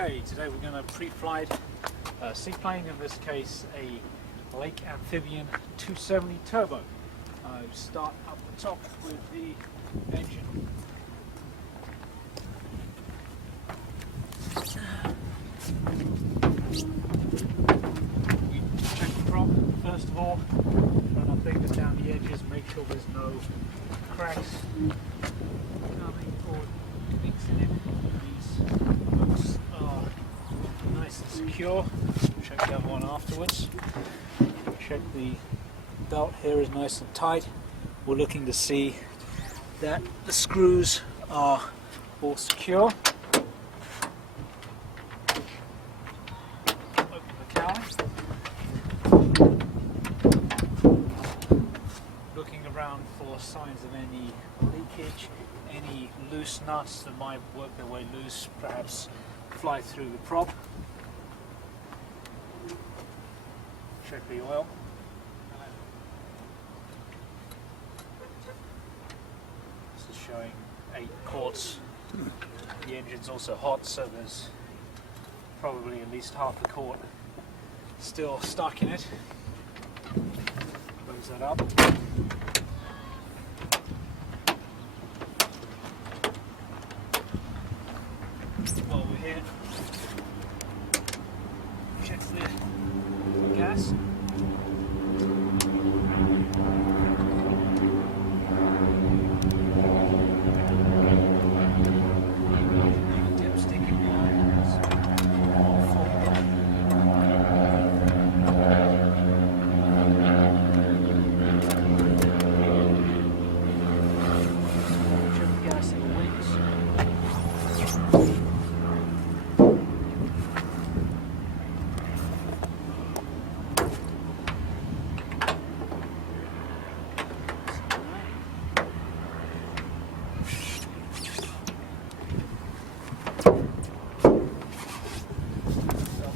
Okay, today we're going to pre-flight a seaplane, in this case a Lake Amphibian 270 turbo. Start up the top with the engine. We check the prop first of all, run our fingers down the edges, make sure there's no cracks coming or leaks in it. These hooks are nice and secure. Check the other one afterwards. Check the belt here is nice and tight. We're looking to see that the screws are all secure. Open the cowling. Looking around for signs of any leakage, any loose nuts that might work their way loose, perhaps fly through the prop. Check the oil. This is showing 8 quarts. The engine's also hot, so there's probably at least half the quart still stuck in it. Close that up. While we're here, check the gas.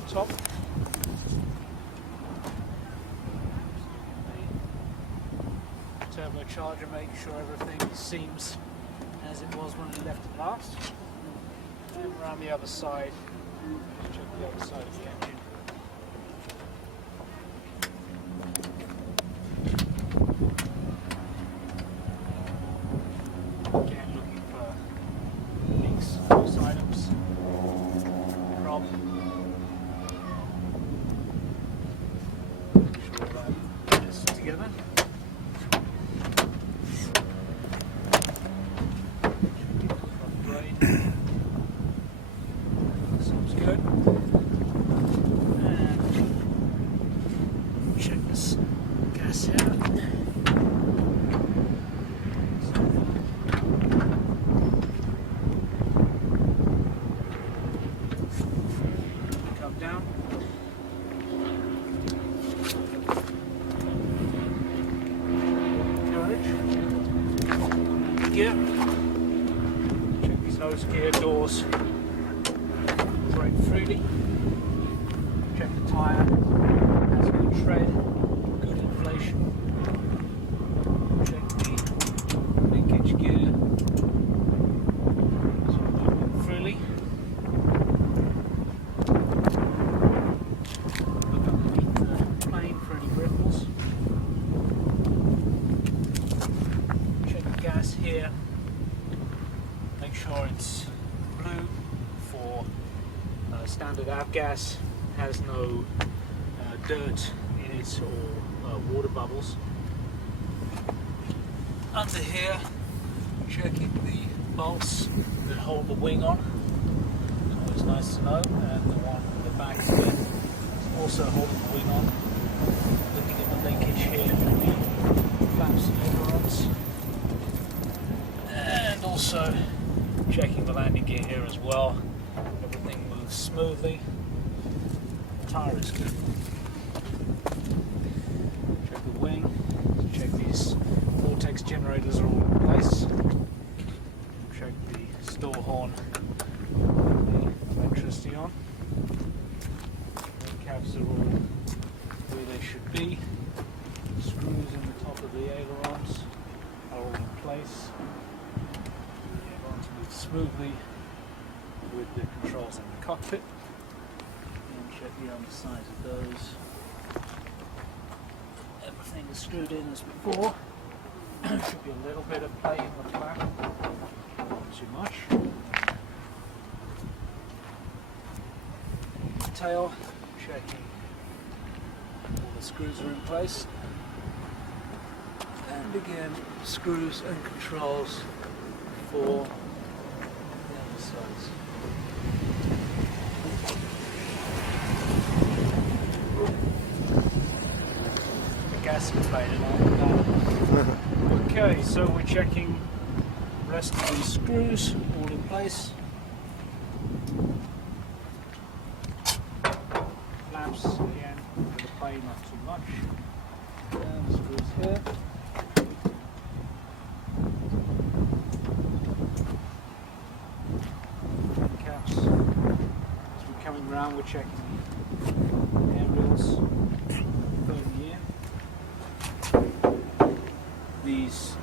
Top. Turbocharger, make sure everything seems as it was when we left it last. And around the other side, check the other side of the engine. Again, looking for leaks, loose items, prop. Together. Seems good. And check this gas here. Come down. Gear. Check these nose gear doors. Brake freely. Check the tyre. Has good tread, good inflation. Check the linkage gear. So moving freely. Look underneath the plane for any ripples. Gas here, make sure it's blue for standard avgas, has no dirt in it or water bubbles. Under here, checking the bolts that hold the wing on, always nice to know, and the one in the back here is also holding the wing on. Looking at the linkage here, the flaps and ailerons. And also checking the landing gear here as well. Everything moves smoothly. The tyre is good. Check the wing. Check these vortex generators are all in place. Check the stall horn. The electricity on. Wing caps are all where they should be. Screws in the top of the ailerons are all in place. Smoothly with the controls in the cockpit. And check the undersides of those. Everything is screwed in as before. Should be a little bit of play in the flap, not too much. Tail, checking all the screws are in place. And again, screws and controls for the undersides. The gas inflated on that. Okay, so we're checking the rest of these screws all in place. Flaps again, with the play not too much. And the screws here. Caps. As we're coming around, we're checking the aerials. Going in. These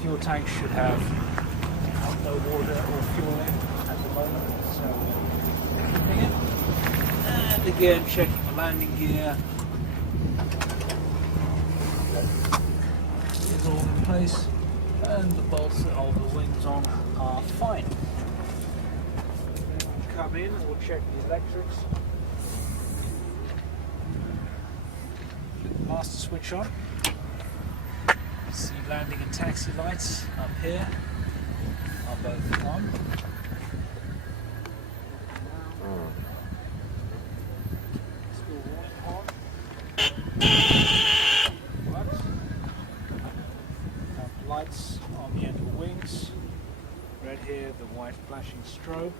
fuel tanks should have no water or fuel in at the moment, so keeping it. And again, checking the landing gear. It's all in place, and the bolts that hold the wings on are fine. Come in, we'll check the electrics. Flip the master switch on. See landing and taxi lights up here are both on. Still warning horn. Lights on the end of the wings. Red here, the white flashing strobe.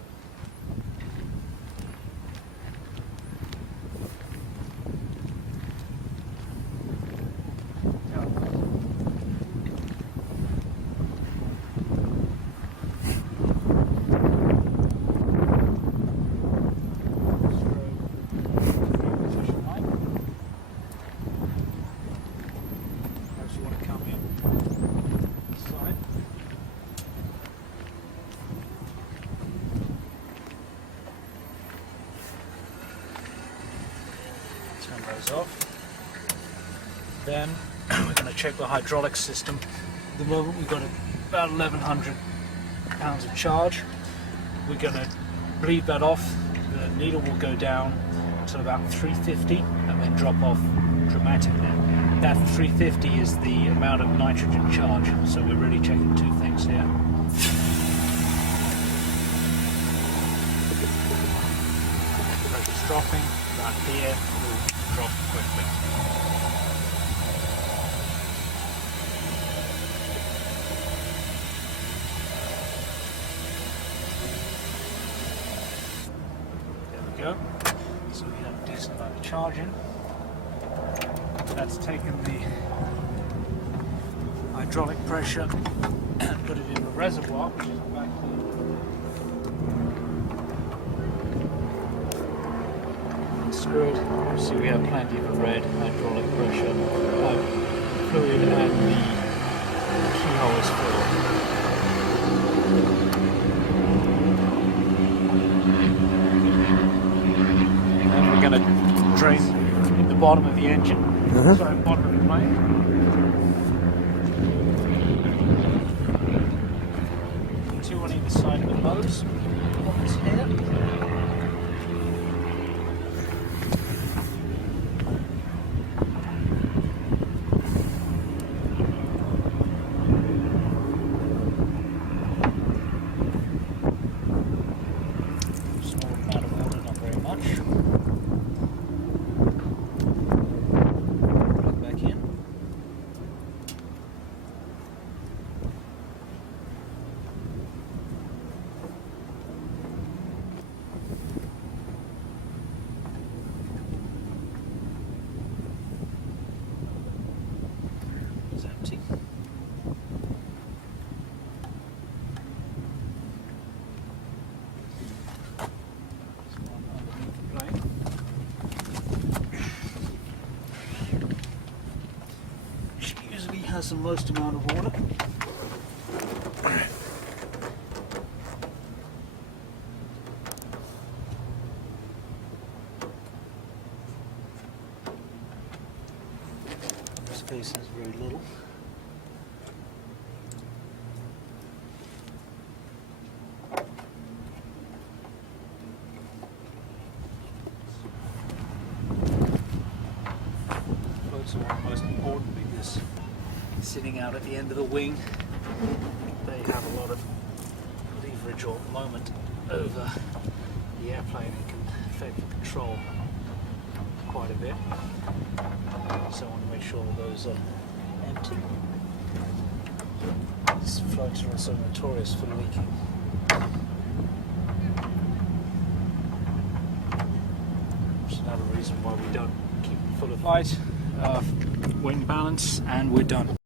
Turn those off. Then we're going to check the hydraulic system. At the moment we've got about 1,100 pounds of charge. We're going to bleed that off. The needle will go down to about 350 and then drop off dramatically. That 350 is the amount of nitrogen charge, so we're really checking two things here. Pressure's dropping, about here, will drop quickly. There we go. So we have a decent amount of charge in. That's taken the hydraulic pressure and put it in the reservoir, which is back here. Screwed. See, we have plenty of red hydraulic pressure, fluid, and the keyhole is full. And we're going to drain the bottom of the engine. Sorry, bottom of the plane. Two on either side of the nose. One is here. Small amount of water, not very much. Empty. One underneath the plane. Which usually has the most amount of water. spacing is very little. Floats are most important because sitting out at the end of the wing, they have a lot of leverage or moment over the airplane and can affect the control quite a bit. So I want to make sure that those are empty. These floats are also notorious for leaking. Which is another reason why we don't keep them full of light, wing balance, and we're done.